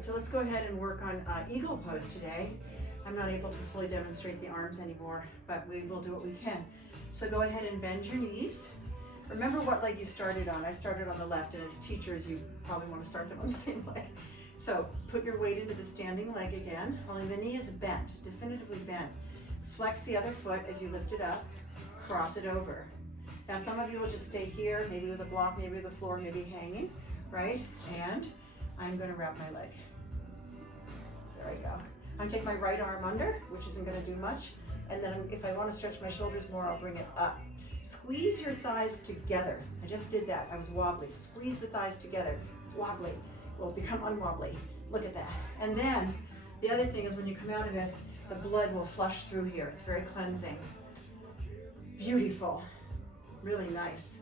right, so let's go ahead and work on eagle pose today. I'm not able to fully demonstrate the arms anymore, but we will do what we can. So go ahead and bend your knees. Remember what leg you started on. I started on the left, and as teachers, you probably want to start them on the same leg. So put your weight into the standing leg again, only the knee is bent, definitively bent. Flex the other foot as you lift it up, cross it over. Now some of you will just stay here, maybe with a block, maybe with the floor, maybe hanging, right? And I'm gonna wrap my leg. There I go. I'm gonna take my right arm under, which isn't gonna do much. And then if I wanna stretch my shoulders more, I'll bring it up. Squeeze your thighs together. I just did that, I was wobbly. Squeeze the thighs together, wobbly. Will become unwobbly. Look at that. And then the other thing is when you come out of it, the blood will flush through here. It's very cleansing. Beautiful. Really nice.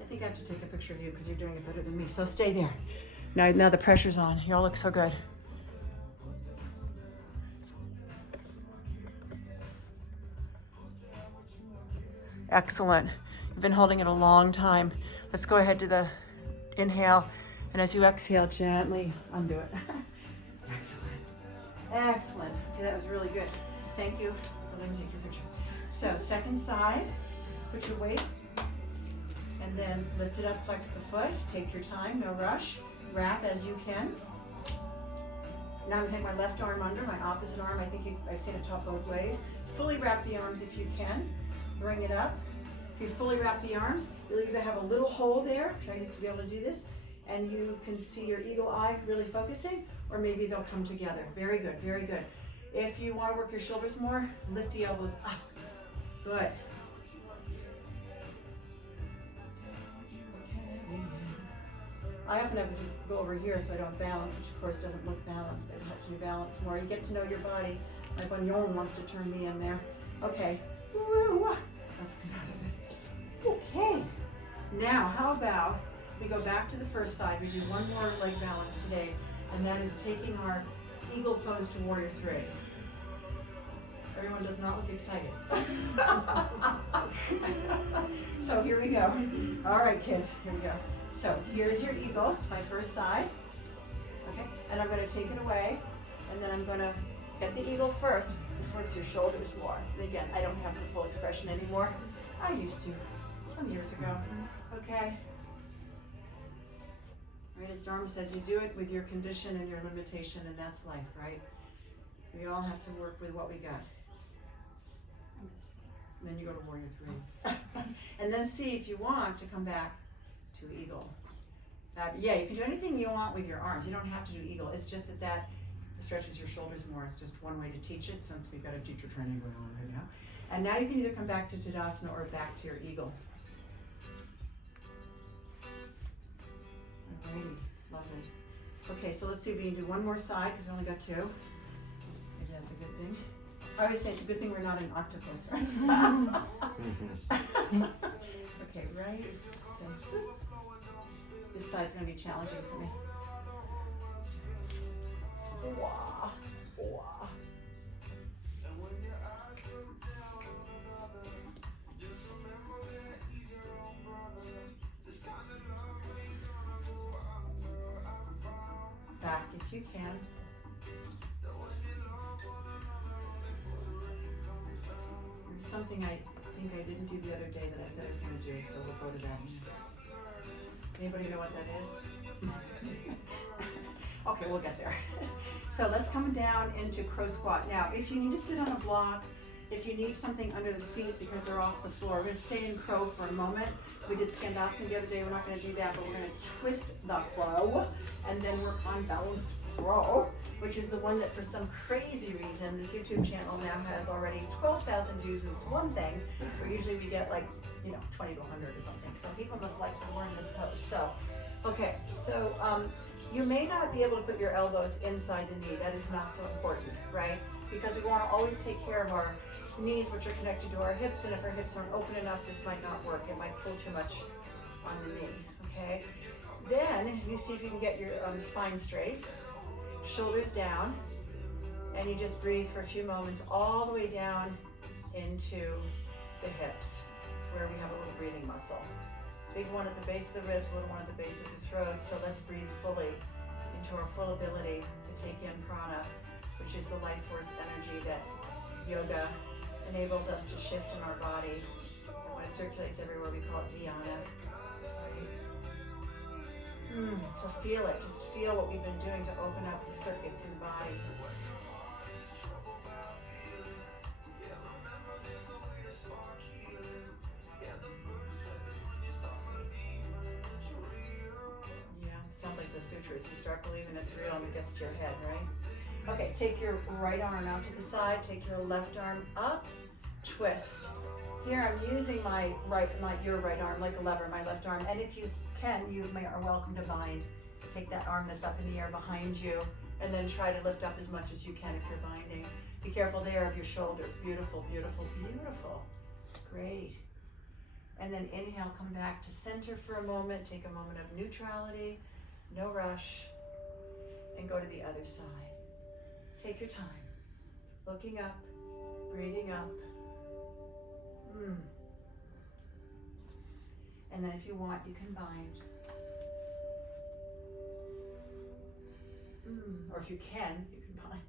I think I have to take a picture of you because you're doing it better than me. So stay there. Now the pressure's on. Y'all look so good. Excellent. You've been holding it a long time. Let's go ahead to the inhale. And as you exhale, gently undo it. Excellent. Excellent. Okay, that was really good. Thank you for letting me take your picture. So second side, put your weight, and then lift it up, flex the foot. Take your time, no rush. Wrap as you can. Now I'm gonna take my left arm under, my opposite arm. I've seen it taught both ways. Fully wrap the arms if you can. Bring it up. If you fully wrap the arms, you'll either have a little hole there, which I used to be able to do this, and you can see your eagle eye really focusing, or maybe they'll come together. Very good, very good. If you want to work your shoulders more, lift the elbows up. Good. Okay. I often have to go over here so I don't balance, which of course doesn't look balanced, but it helps me balance more. You get to know your body. My bunion wants to turn me in there. Okay. Woo. Let's get out of it. Okay. Now, how about we go back to the first side. We do one more leg balance today, and that is taking our eagle pose to warrior three. Everyone does not look excited. So here we go. All right, kids, here we go. So here's your eagle, it's my first side. Okay, and I'm gonna take it away, and then I'm gonna get the eagle first. This works your shoulders more. And again, I don't have the full expression anymore. I used to, some years ago. Okay. Right, as Dharma says, you do it with your condition and your limitation, and that's life, right? We all have to work with what we got. And then you go to warrior three. And then see if you want to come back to eagle. Yeah, you can do anything you want with your arms. You don't have to do eagle. It's just that stretches your shoulders more. It's just one way to teach it, since we've got a teacher training going on right now. And now you can either come back to Tadasana or back to your eagle. Alrighty, lovely. Okay, so let's see if we can do one more side, because we only got two. Maybe that's a good thing. I always say it's a good thing we're not an octopus, right? Okay, right. Okay. This side's going to be challenging for me. Wah, wah. Back if you can. There's something I think I didn't do the other day that I said I was going to do, so we'll go to that next. Anybody know what that is? Okay, we'll get there. So let's come down into crow squat. Now, if you need to sit on a block, if you need something under the feet because they're off the floor, we're going to stay in crow for a moment. We did Skandasana the other day. We're not going to do that, but we're going to twist the crow and then work on balanced crow, which is the one that for some crazy reason, this YouTube channel now has already 12,000 views, and it's one thing, where usually we get like, 20 to 100 or something. So people must like to learn this pose. So, okay, so you may not be able to put your elbows inside the knee. That is not so important, right? Because we want to always take care of our knees, which are connected to our hips, and if our hips aren't open enough, this might not work. It might pull too much on the knee, okay? Then you see if you can get your spine straight, shoulders down, and you just breathe for a few moments all the way down into the hips, where we have a little breathing muscle. Big one at the base of the ribs, little one at the base of the throat, so let's breathe fully into our full ability to take in prana, which is the life force energy that yoga enables us to shift in our body. And when it circulates everywhere, we call it Vinyasa. So feel it. Just feel what we've been doing to open up the circuits in the body. Yeah, sounds like the sutras. You start believing it's real and it gets to your head, right? Okay, take your right arm out to the side. Take your left arm up. Twist. Here I'm using your right arm like a lever, my left arm. And if you can, you are welcome to bind. Take that arm that's up in the air behind you and then try to lift up as much as you can if you're binding. Be careful there of your shoulders. Beautiful, beautiful, beautiful. Great. And then inhale, come back to center for a moment. Take a moment of neutrality, no rush, and go to the other side. Take your time. Looking up, breathing up. And then if you want, you can bind. Or if you can bind.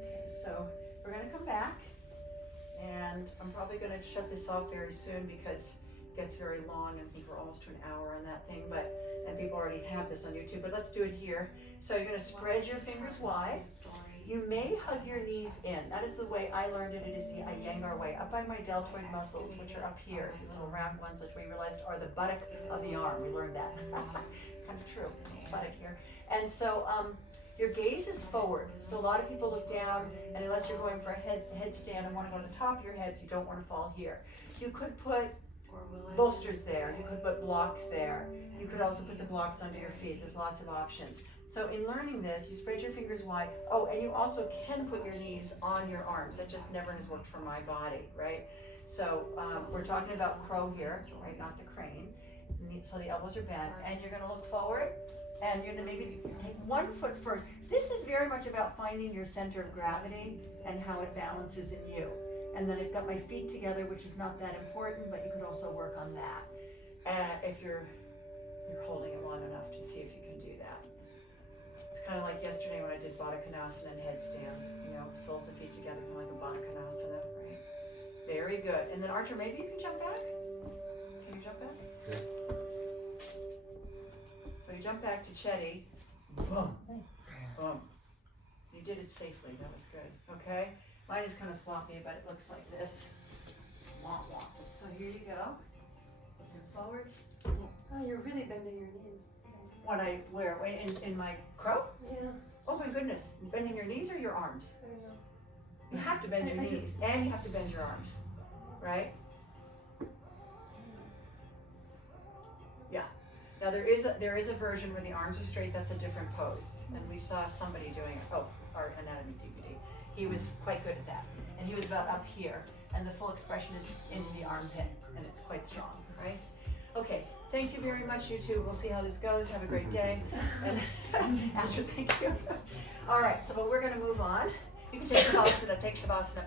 Okay, so we're going to come back. And I'm probably going to shut this off very soon because it gets very long. I think we're almost to an hour on that thing. And people already have this on YouTube. But let's do it here. So you're going to spread your fingers wide. You may hug your knees in. That is the way I learned it. It is the Iyengar way. Up by my deltoid muscles, which are up here, these little round ones, which we realized are the buttock of the arm. We learned that. Kind of true. Buttock here. And so your gaze is forward. So a lot of people look down, and unless you're going for a headstand and want to go to the top of your head, you don't want to fall here. You could put bolsters there. You could put blocks there. You could also put the blocks under your feet. There's lots of options. So in learning this, you spread your fingers wide. Oh, and you also can put your knees on your arms. That just never has worked for my body, right? So we're talking about crow here, right? Not the crane. So the elbows are bent, and you're going to look forward, and you're going to maybe take one foot first. This is very much about finding your center of gravity and how it balances in you. And then I've got my feet together, which is not that important, but you could also work on that if you're holding it long enough to see if you can do that. Kind of like yesterday when I did Baddha Konasana and headstand, soles of feet together, kind of like a Baddha Konasana, right? Very good. And then Archer, maybe you can jump back? Can you jump back? Okay. So you jump back to Chetty. Boom. Nice. Boom. You did it safely. That was good. Okay? Mine is kind of sloppy, but it looks like this. Wah, wah. So here you go. Looking forward. Oh, you're really bending your knees. Where? In my crow? Yeah. Oh my goodness. Bending your knees or your arms? I don't know. You have to bend your knees and you have to bend your arms, right? Yeah. Now there is a version where the arms are straight. That's a different pose, and we saw somebody doing it. Oh, our anatomy DVD. He was quite good at that, and he was about up here, and the full expression is in the armpit, and it's quite strong, right? Okay. Thank you very much, you two. We'll see how this goes. Have a great day. And Astrid, thank you. All right, so we're going to move on. You can take Shavasana. Take Shavasana.